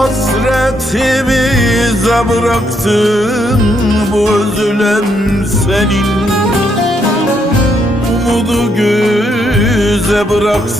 Hasretimize bıraktın bu üzülen senin. Umudu göze bıraktın.